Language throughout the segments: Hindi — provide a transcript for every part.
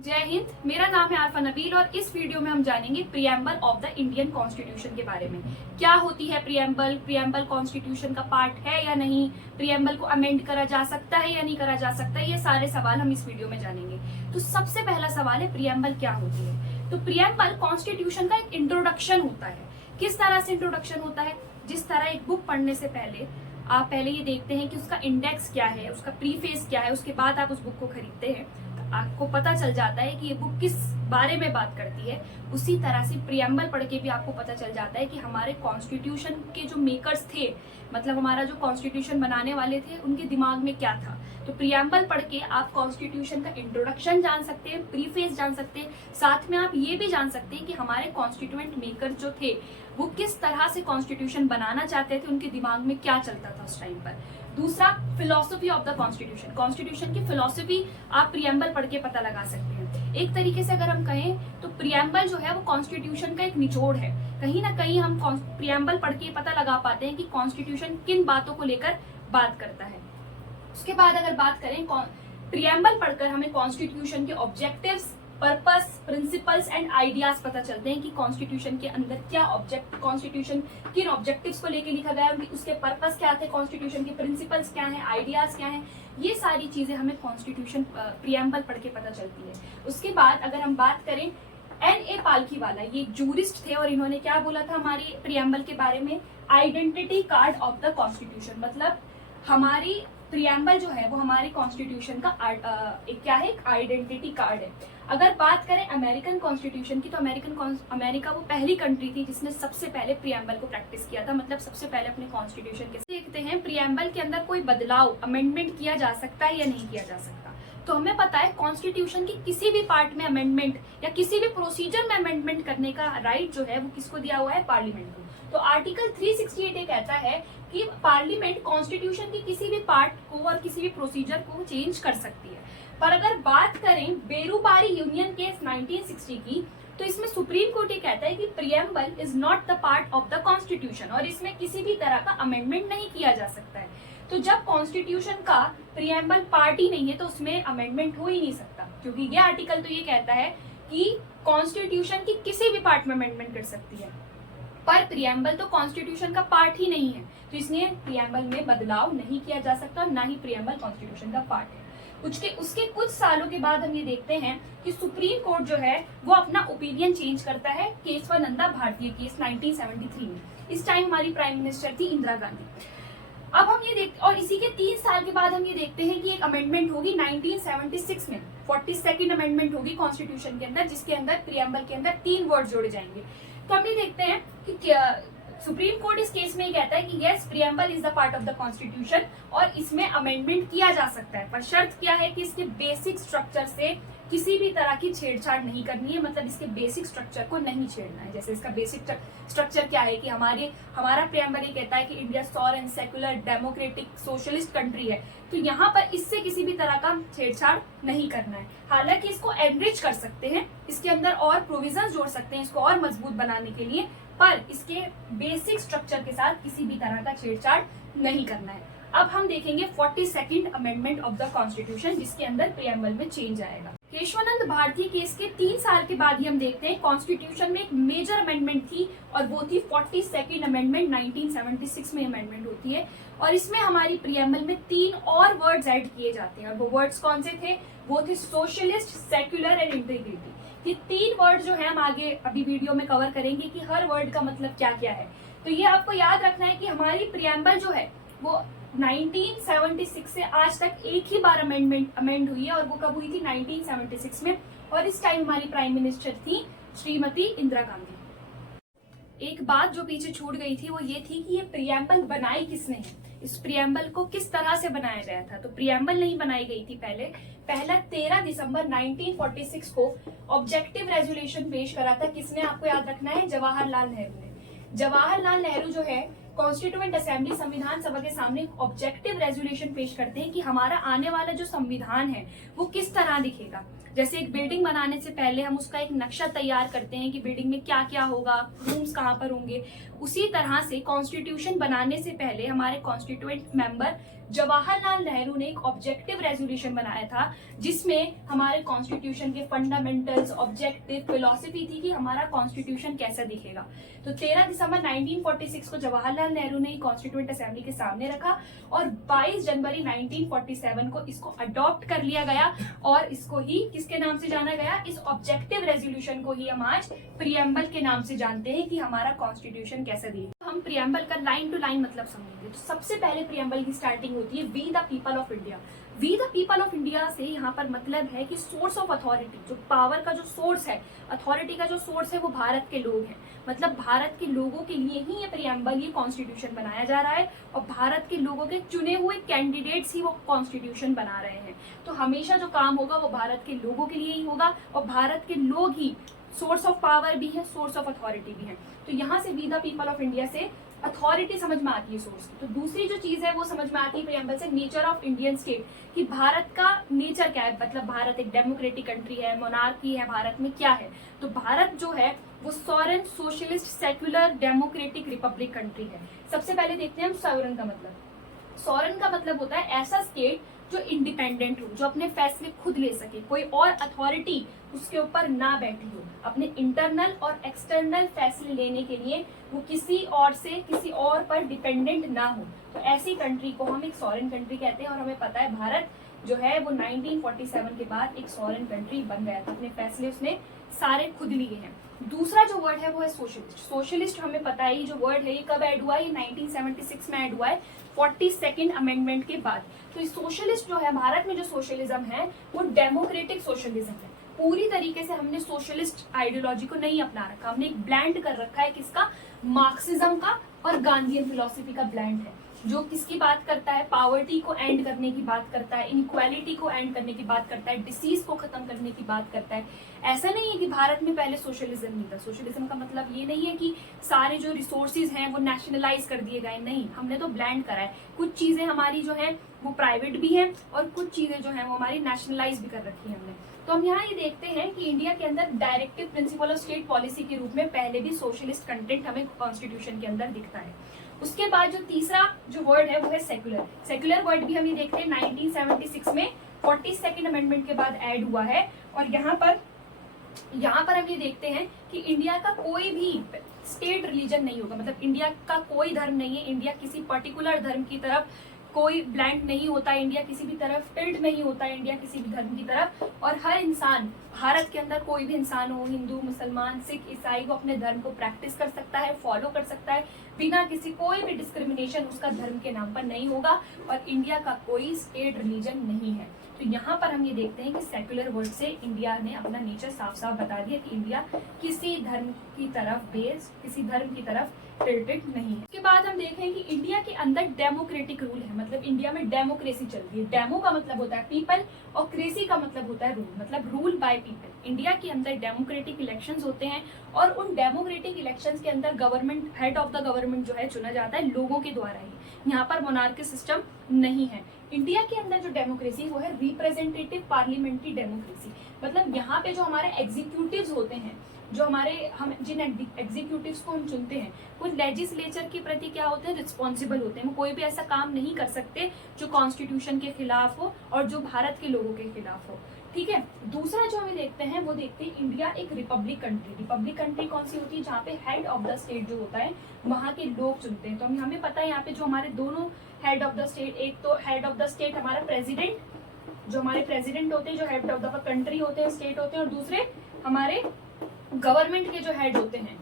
जय हिंद। मेरा नाम है आरफा नबील और इस वीडियो में हम जानेंगे preamble of the Indian constitution के बारे में। क्या होती है प्रियम्बल, प्रियम्बल कॉन्स्टिट्यूशन का पार्ट है या नहीं, प्रियम्बल को अमेंड करा जा सकता है या नहीं करा जा सकता, ये सारे सवाल हम इस वीडियो में जानेंगे। तो सबसे पहला सवाल है प्रियम्बल क्या होती है। तो प्रियम्बल कॉन्स्टिट्यूशन का एक इंट्रोडक्शन होता है। किस तरह से इंट्रोडक्शन होता है? जिस तरह एक बुक पढ़ने से पहले आप पहले ये देखते हैं कि उसका इंडेक्स क्या है, उसका प्रीफेस क्या है, उसके बाद आप उस बुक को खरीदते हैं, आपको पता चल जाता है कि ये बुक किस बारे में बात करती है। उसी तरह से प्रियम्बल पढ़ के भी आपको पता चल जाता है कि हमारे कॉन्स्टिट्यूशन के जो मेकर्स थे, मतलब हमारा जो कॉन्स्टिट्यूशन बनाने वाले थे, उनके दिमाग में क्या था। तो प्रियम्बल पढ़ के आप कॉन्स्टिट्यूशन का इंट्रोडक्शन जान सकते हैं, प्रीफेस जान सकते हैं, साथ में आप ये भी जान सकते हैं कि हमारे कॉन्स्टिट्यूएंट मेकर जो थे वो किस तरह से कॉन्स्टिट्यूशन बनाना चाहते थे, उनके दिमाग में क्या चलता था उस टाइम पर। दूसरा, philosophy of the constitution. Constitution की फिलोसफी आप प्रियम्बल पढ़ के पता लगा सकते हैं। एक तरीके से अगर हम कहें तो प्रियम्बल जो है वो कॉन्स्टिट्यूशन का एक निचोड़ है। कहीं ना कहीं हम प्रियम्बल पढ़ के पता लगा पाते हैं कि कॉन्स्टिट्यूशन किन बातों को लेकर बात करता है। उसके बाद अगर बात करें प्रियम्बल पढ़कर हमें कॉन्स्टिट्यूशन के objectives, purpose, principles and ideas पता चलते हैं कि कॉन्स्टिट्यूशन के अंदर क्या कॉन्स्टिट्यूशन किन ऑब्जेक्टिव्स को लेकर लिखा गया है, उसके पर्पस क्या थे, कॉन्स्टिट्यूशन के प्रिंसिपल्स क्या हैं, आइडियाज क्या हैं, ये सारी चीजें हमें कॉन्स्टिट्यूशन प्रियम्बल पढ़ के पता चलती है। उसके बाद अगर हम बात करें N.A. पालखीवाला, ये जूरिस्ट थे और इन्होंने क्या बोला था हमारी प्रियम्बल के बारे में, identity card of the constitution. मतलब हमारी प्रियम्बल जो है वो हमारे कॉन्स्टिट्यूशन का क्या है, एक आइडेंटिटी कार्ड है। अगर बात करें अमेरिकन कॉन्स्टिट्यूशन की, तो अमेरिका वो पहली कंट्री थी जिसने सबसे पहले प्रियम्बल को प्रैक्टिस किया था, मतलब सबसे पहले अपने कॉन्स्टिट्यूशन के। देखते हैं प्रियम्बल के अंदर कोई बदलाव, अमेंडमेंट किया जा सकता है या नहीं किया जा सकता। तो हमें पता है कॉन्स्टिट्यूशन की किसी भी पार्ट में अमेंडमेंट या किसी भी प्रोसीजर में अमेंडमेंट करने का राइट जो है वो किसको दिया हुआ है, पार्लियामेंट को। तो आर्टिकल 368 ये कहता है कि पार्लियामेंट कॉन्स्टिट्यूशन की किसी भी पार्ट को और किसी भी प्रोसीजर को चेंज कर सकती है। पर अगर बात करें बेरूबारी यूनियन केस 1960 की, तो इसमें सुप्रीम कोर्ट ये कहता है कि preamble is not the part of the constitution और इसमें किसी भी तरह का अमेंडमेंट नहीं किया जा सकता है। तो जब कॉन्स्टिट्यूशन का प्रियम्बल पार्ट ही नहीं है तो उसमें अमेंडमेंट हो ही नहीं सकता, क्योंकि ये आर्टिकल तो ये कहता है कि कॉन्स्टिट्यूशन की किसी भी पार्ट में अमेंडमेंट कर सकती है, पर प्रियम्बल तो कॉन्स्टिट्यूशन का पार्ट ही नहीं है, तो इसलिए प्रियम्बल में बदलाव नहीं किया जा सकता, ना ही प्रियम्बल कॉन्स्टिट्यूशन का पार्ट है। उसके कुछ सालों के बाद हम ये देखते हैं कि सुप्रीम कोर्ट जो है वो अपना ओपिनियन चेंज करता है केशवानंदा भारतीय केस 1973 में। इस टाइम हमारी प्राइम मिनिस्टर थी इंदिरा गांधी। अब हम ये देखते, और इसी के 3 साल के बाद हम ये देखते हैं कि एक अमेंडमेंट होगी 1976 में, 42nd अमेंडमेंट होगी कॉन्स्टिट्यूशन के अंदर, जिसके अंदर प्रियम्बल के अंदर 3 वर्ड जोड़े जाएंगे। तो हम ये देखते हैं कि सुप्रीम कोर्ट इस केस में कहता है कि yes, preamble is the part of the constitution और इसमें अमेंडमेंट किया जा सकता है, पर शर्त क्या है कि इसके बेसिक स्ट्रक्चर से किसी भी तरह की छेड़छाड़ नहीं करनी है, मतलब इसके बेसिक स्ट्रक्चर को नहीं छेड़ना है। जैसे इसका बेसिक स्ट्रक्चर क्या है कि हमारा प्रियम्बल ये कहता है कि India sovereign, secular, democratic, socialist country है, तो यहाँ पर इससे किसी भी तरह का छेड़छाड़ नहीं करना है। हालांकि इसको एनरिच कर सकते हैं, इसके अंदर और प्रोविजंस जोड़ सकते हैं इसको और मजबूत बनाने के लिए, पर इसके बेसिक स्ट्रक्चर के साथ किसी भी तरह का छेड़छाड़ नहीं करना है। अब हम देखेंगे 42nd amendment of the constitution, जिसके अंदर प्रियम्बल में चेंज आएगा। केशवानंद भारती केस के 3 साल के बाद ही हम देखते हैं कॉन्स्टिट्यूशन में एक मेजर अमेंडमेंट थी और वो थी 42nd अमेंडमेंट। 1976 में अमेंडमेंट होती है और इसमें हमारी प्रियम्बल में 3 और वर्ड्स ऐड किए जाते हैं, और वो वर्ड्स कौन से थे, वो थे सोशलिस्ट, सेक्युलर एंड इंटीग्रिटी। ये 3 वर्ड जो है हम आगे अभी वीडियो में कवर करेंगे कि हर वर्ड का मतलब क्या क्या है। तो ये आपको याद रखना है कि हमारी प्रियम्बल जो है वो 1976 से आज तक एक ही बार अमेंड हुई है, और वो कब हुई थी, 1976 में, और इस टाइम हमारी प्राइम मिनिस्टर थी श्रीमती इंदिरा गांधी। एक बात जो पीछे छूट गई थी वो ये थी कि ये प्रियम्बल बनाई किसने है, इस प्रियम्बल को किस तरह से बनाया गया था। तो प्रियम्बल नहीं बनाई गई थी पहला 13 दिसंबर 1946 को ऑब्जेक्टिव रेजोल्यूशन पेश करा था। किसने, आपको याद रखना है, जवाहरलाल नेहरू ने। जवाहरलाल नेहरू जो है कॉन्स्टिट्यूएंट असेंबली, संविधान सभा के सामने ऑब्जेक्टिव रेजोल्यूशन पेश करते हैं कि हमारा आने वाला जो संविधान है वो किस तरह दिखेगा। जैसे एक बिल्डिंग बनाने से पहले हम उसका एक नक्शा तैयार करते हैं कि बिल्डिंग में क्या क्या होगा, रूम्स कहाँ पर होंगे, उसी तरह से कॉन्स्टिट्यूशन बनाने से पहले हमारे कॉन्स्टिट्यूएंट मेंबर जवाहरलाल नेहरू ने एक ऑब्जेक्टिव रेजोल्यूशन बनाया था जिसमें हमारे कॉन्स्टिट्यूशन के फंडामेंटल्स, ऑब्जेक्टिव, फिलॉसफी थी कि हमारा कॉन्स्टिट्यूशन कैसा दिखेगा। तो 13 दिसंबर 1946 को जवाहरलाल नेहरू ने कॉन्स्टिट्यूएंट असेंबली के सामने रखा और 22 जनवरी 1947 को इसको अडॉप्ट कर लिया गया और इसको ही किसके नाम से जाना गया, इस ऑब्जेक्टिव रेजोल्यूशन को ही हम आज प्रियम्बल के नाम से जानते हैं कि हमारा कॉन्स्टिट्यूशन कैसा दिखेगा। हम प्रियम्बल का लाइन टू लाइन मतलब समझेंगे। तो सबसे पहले प्रियम्बल की स्टार्टिंग होती है we the people of India. We the people of India से यहाँ पर मतलब है कि सोर्स ऑफ अथॉरिटी, जो पावर का जो सोर्स है, अथॉरिटी का जो सोर्स है वो भारत के लोग हैं। मतलब भारत के लोगों के लिए ही ये प्रियम्बल, ये कॉन्स्टिट्यूशन बनाया जा रहा है और भारत के लोगों के चुने हुए कैंडिडेट्स ही वो कॉन्स्टिट्यूशन बना रहे हैं। तो हमेशा जो काम होगा वो भारत के लोगों के लिए ही होगा और भारत के लोग ही सोर्स ऑफ पावर भी है, सोर्स ऑफ अथॉरिटी भी है। तो यहाँ से we the people of India से अथॉरिटी समझ में आती है सोर्स की। तो दूसरी जो चीज है वो समझ में आती है प्रियम्बल से नेचर ऑफ इंडियन स्टेट, कि भारत का नेचर क्या है। मतलब भारत एक डेमोक्रेटिक कंट्री है, मोनार्की है, भारत में क्या है। तो भारत जो है वो sovereign, socialist, secular, democratic Republic country है। सबसे पहले देखते हैं हम सॉवरेन का मतलब। सॉवरेन का मतलब होता है ऐसा स्टेट जो इंडिपेंडेंट हो, जो अपने फैसले खुद ले सके, कोई और अथॉरिटी उसके ऊपर ना बैठी हो, अपने इंटरनल और एक्सटर्नल फैसले लेने के लिए वो किसी और से, किसी और पर डिपेंडेंट ना हो। तो ऐसी कंट्री को हम एक सॉवरेन कंट्री कहते हैं और हमें पता है भारत जो है वो 1947 के बाद एक सॉवरेन कंट्री बन गया था। अपने फैसले उसने सारे खुद लिए हैं। दूसरा जो वर्ड है वो है सोशलिस्ट। सोशलिस्ट हमें पता है जो वर्ड है ये कब ऐड हुआ है, ये 1976 में ऐड हुआ है 42nd अमेंडमेंट के बाद। तो सोशलिस्ट जो है, भारत में जो सोशलिज्म है वो डेमोक्रेटिक सोशलिज्म है। पूरी तरीके से हमने सोशलिस्ट आइडियोलॉजी को नहीं अपना रखा, हमने एक ब्लेंड कर रखा है किसका, मार्क्सिज्म का और गांधीयन फिलॉसफी का ब्लेंड है, जो किसकी बात करता है, पावर्टी को एंड करने की बात करता है, इनइक्वालिटी को एंड करने की बात करता है, डिसीज को खत्म करने की बात करता है। ऐसा नहीं है कि भारत में पहले सोशलिज्म नहीं था। सोशलिज्म का मतलब ये नहीं है कि सारे जो रिसोर्सेज हैं वो नेशनलाइज कर दिए गए, नहीं, हमने तो ब्लेंड करा है। कुछ चीजें हमारी जो है वो प्राइवेट भी हैं और कुछ चीजें जो है वो हमारी नेशनलाइज भी कर रखी है हमने। तो हम यहाँ ये देखते हैं कि इंडिया के अंदर directive principle of state policy के रूप में पहले भी सोशलिस्ट कंटेंट हमें कॉन्स्टिट्यूशन के अंदर दिखता है। उसके बाद जो तीसरा जो वर्ड है वो है सेक्युलर। सेक्युलर वर्ड भी हम ये देखते हैं 1976 में 42nd अमेंडमेंट के बाद ऐड हुआ है और यहाँ पर हम ये देखते हैं कि इंडिया का कोई भी स्टेट रिलीजन नहीं होगा। मतलब इंडिया का कोई धर्म नहीं है, इंडिया किसी पर्टिकुलर धर्म की तरफ कोई ब्लैंड नहीं होता, इंडिया किसी भी तरफ टिल्ट नहीं होता, इंडिया किसी भी धर्म की तरफ। और हर इंसान, भारत के अंदर कोई भी इंसान हो, हिंदू, मुसलमान, सिख, ईसाई, वो अपने धर्म को प्रैक्टिस कर सकता है, फॉलो कर सकता है बिना किसी कोई भी डिस्क्रिमिनेशन उसका धर्म के नाम पर नहीं होगा। और इंडिया का कोई स्टेट रिलीजन नहीं है। तो यहाँ पर हम ये देखते हैं कि सेक्युलर वर्ड से इंडिया ने अपना नेचर साफ साफ बता दिया कि इंडिया किसी धर्म की तरफ किसी धर्म की तरफ टिल्टेड नहीं है। उसके बाद हम देखें कि इंडिया के अंदर डेमोक्रेटिक रूल है। मतलब इंडिया में डेमोक्रेसी चल रही है। डेमो का मतलब होता है पीपल और क्रेसी का मतलब होता है रूल, मतलब रूल बाय पीपल। इंडिया के अंदर डेमोक्रेटिक इलेक्शंस होते हैं और उन डेमोक्रेटिक इलेक्शंस के अंदर government, head of the government जो है चुना जाता है लोगों के द्वारा ही। यहाँ पर मोनार्की सिस्टम नहीं है। इंडिया के अंदर जो डेमोक्रेसी वो है रिप्रेजेंटेटिव पार्लियामेंट्री डेमोक्रेसी। मतलब यहाँ पे जो हमारे एग्जीक्यूटिव्स होते हैं, जो हम जिन एग्जीक्यूटिव्स को हम चुनते हैं, वो लेजिस्लेचर के प्रति क्या होते हैं, रिस्पॉन्सिबल होते हैं। वो कोई भी ऐसा काम नहीं कर सकते जो कॉन्स्टिट्यूशन के खिलाफ हो और जो भारत के लोगों के खिलाफ हो। ठीक है। दूसरा जो हमें देखते हैं वो देखते हैं इंडिया एक रिपब्लिक कंट्री। रिपब्लिक कंट्री कौन सी होती है, जहाँ पे हेड ऑफ द स्टेट जो होता है वहाँ के लोग चुनते हैं। तो हमें पता है यहाँ पे जो हमारे दोनों हेड ऑफ द स्टेट, एक तो हेड ऑफ द स्टेट हमारा प्रेसिडेंट, जो हमारे प्रेसिडेंट होते हैं, जो हेड ऑफ द कंट्री होते हैं, स्टेट होते हैं, और दूसरे हमारे गवर्नमेंट के जो हेड होते हैं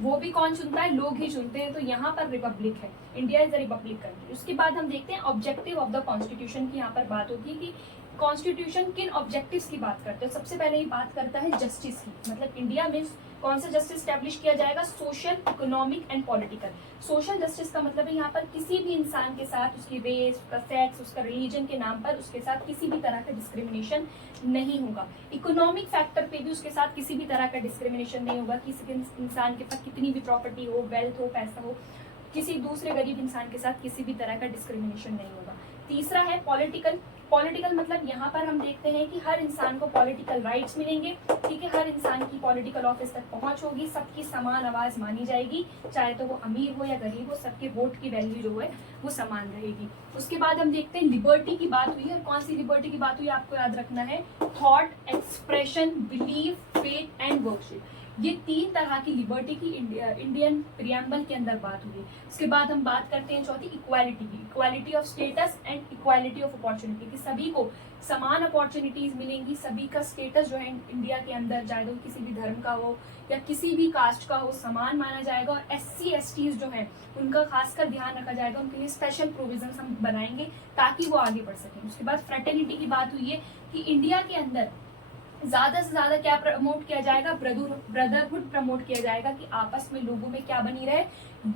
वो भी कौन चुनता है, लोग ही चुनते हैं। तो यहाँ पर रिपब्लिक है, India is a republic country. उसके बाद हम देखते हैं ऑब्जेक्टिव ऑफ द कॉन्स्टिट्यूशन की। यहाँ पर बात होती है कि कॉन्स्टिट्यूशन किन ऑब्जेक्टिव्स की बात करते हैं। सबसे पहले ये बात करता है जस्टिस की। मतलब इंडिया में कौन सा जस्टिस स्टैब्लिश किया जाएगा, social, economic and political. Social justice का मतलब है यहाँ पर किसी भी इंसान के साथ उसकी रेस, उसका सेक्स, उसका रिलीजन के नाम पर उसके साथ किसी भी तरह का डिस्क्रिमिनेशन नहीं होगा। इकोनॉमिक फैक्टर पे भी उसके साथ किसी भी तरह का डिस्क्रिमिनेशन नहीं होगा। किसी इंसान के पास कितनी भी प्रॉपर्टी हो, वेल्थ हो, पैसा हो, किसी दूसरे गरीब इंसान के साथ किसी भी तरह का डिस्क्रिमिनेशन नहीं होगा। तीसरा है पॉलिटिकल। पॉलिटिकल मतलब यहाँ पर हम देखते हैं कि हर इंसान को पॉलिटिकल राइट्स मिलेंगे, ठीक है, हर इंसान की पॉलिटिकल ऑफिस तक पहुंच होगी, सबकी समान आवाज मानी जाएगी, चाहे तो वो अमीर हो या गरीब हो, सबके वोट की वैल्यू जो है वो समान रहेगी। उसके बाद हम देखते हैं लिबर्टी की बात हुई है, और कौन सी लिबर्टी की बात हुई आपको याद रखना है, thought, expression, belief, faith and worship. ये 3 तरह की लिबर्टी की इंडियन प्रियम्बल के अंदर बात हुई है। उसके बाद हम बात करते हैं चौथी इक्वालिटी की, equality of status and equality of opportunity, कि सभी को समान अपॉर्चुनिटीज मिलेंगी, सभी का स्टेटस जो है इंडिया के अंदर, चाहे वो किसी भी धर्म का हो या किसी भी कास्ट का हो, समान माना जाएगा। और SC/STs जो है उनका खासकर ध्यान रखा जाएगा, उनके लिए स्पेशल प्रोविजन हम बनाएंगे ताकि वो आगे बढ़ सकें। उसके बाद फ्रेटर्निटी की बात हुई है कि इंडिया के अंदर ज्यादा से ज्यादा क्या प्रमोट किया जाएगा, ब्रदरहुड प्रमोट किया जाएगा, कि आपस में लोगों में क्या बनी रहे,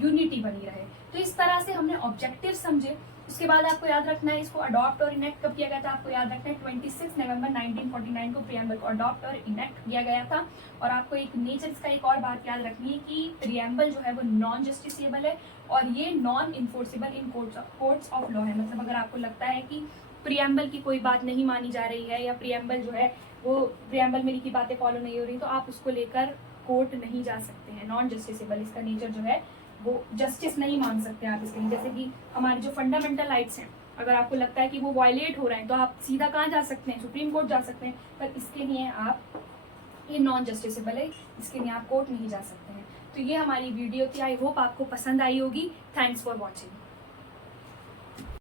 यूनिटी बनी रहे। तो इस तरह से हमने ऑब्जेक्टिव समझे। उसके बाद आपको याद रखना है इसको अडॉप्ट और इनेक्ट कब किया गया था, आपको याद रखना है 26 नवंबर 1949 को प्रियम्बल को अडॉप्ट और इनेक्ट किया गया था। और आपको एक नेचर का एक और बात याद रखनी है कि प्रियम्बल जो है वो नॉन जस्टिसेबल है और ये non enforceable in courts of law है। मतलब अगर आपको लगता है कि प्रियम्बल की कोई बात नहीं मानी जा रही है या प्रियम्बल जो है वो प्रियम्बल में लिखी बातें फॉलो नहीं हो रही, तो आप उसको लेकर कोर्ट नहीं जा सकते हैं। नॉन जस्टिसेबल, इसका नेचर जो है वो जस्टिस नहीं मान सकते आप इसके लिए। जैसे कि हमारे जो फंडामेंटल राइट्स हैं, अगर आपको लगता है कि वो वायलेट हो रहे हैं तो आप सीधा कहाँ जा सकते हैं, सुप्रीम कोर्ट जा सकते हैं, पर इसके लिए आप, ये नॉन जस्टिसेबल है, इसके लिए आप कोर्ट नहीं जा सकते हैं। तो ये हमारी वीडियो थी, आई होप आपको पसंद आई होगी। Thanks for watching.